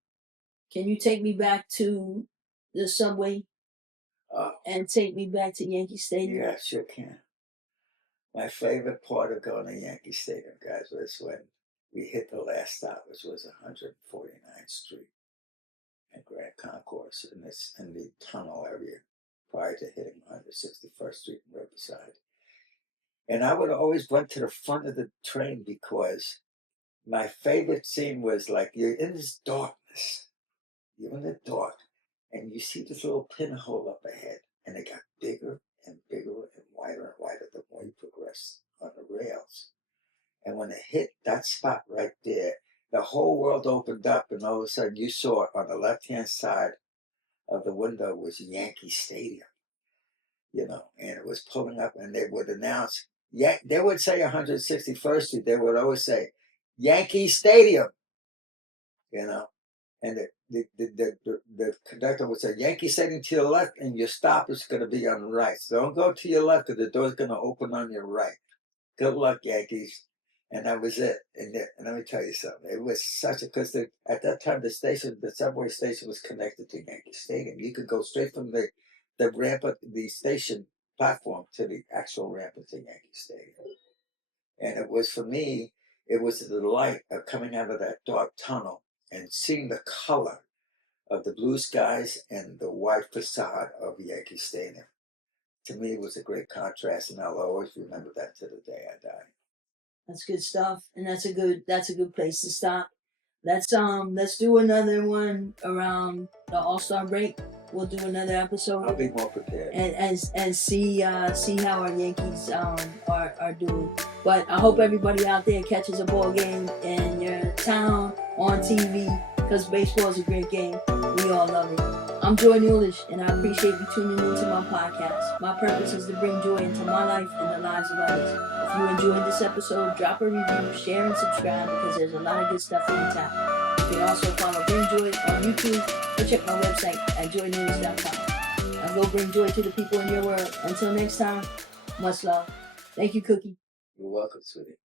can you take me back to the subway and take me back to Yankee Stadium? Yeah, sure can. My favorite part of going to Yankee Stadium, guys, was when we hit the last stop, which was 149th Street and Grand Concourse in the tunnel area prior to hitting 161st Street and Riverside. And I would always run to the front of the train because my favorite scene was like you're in this darkness. You're in the dark and you see this little pinhole up ahead and it got bigger and bigger and wider the more you progress on the rails. And when it hit that spot right there, the whole world opened up, and all of a sudden you saw on the left-hand side of the window was Yankee Stadium, you know, and it was pulling up, and they would announce, yeah, they would say 161st Street, they would always say Yankee Stadium, you know, and the conductor would say Yankee Stadium to your left, and your stop is going to be on the right. So don't go to your left, because the door's going to open on your right. Good luck, Yankees. And that was it. And let me tell you something. It was such a, because at that time the subway station was connected to Yankee Stadium. You could go straight from the ramp at the station platform to the actual ramp at the Yankee Stadium. And it was, for me, it was the delight of coming out of that dark tunnel and seeing the color of the blue skies and the white facade of Yankee Stadium. To me, it was a great contrast, and I'll always remember that to the day I die. That's good stuff, and that's a good place to stop. Let's do another one around the All-Star break. We'll do another episode. I'll be more prepared. And see how our Yankees are doing. But I hope everybody out there catches a ball game in your town on TV, because baseball is a great game. We all love it. I'm Joy Newlish, and I appreciate you tuning into my podcast. My purpose is to bring joy into my life and the lives of others. If you enjoyed this episode, drop a review, share, and subscribe, because there's a lot of good stuff in the tap. You can also follow Bring Joy on YouTube, or check my website at joynewlish.com. Now go bring joy to the people in your world. Until next time, much love. Thank you, Cookie. You're welcome, sweetie.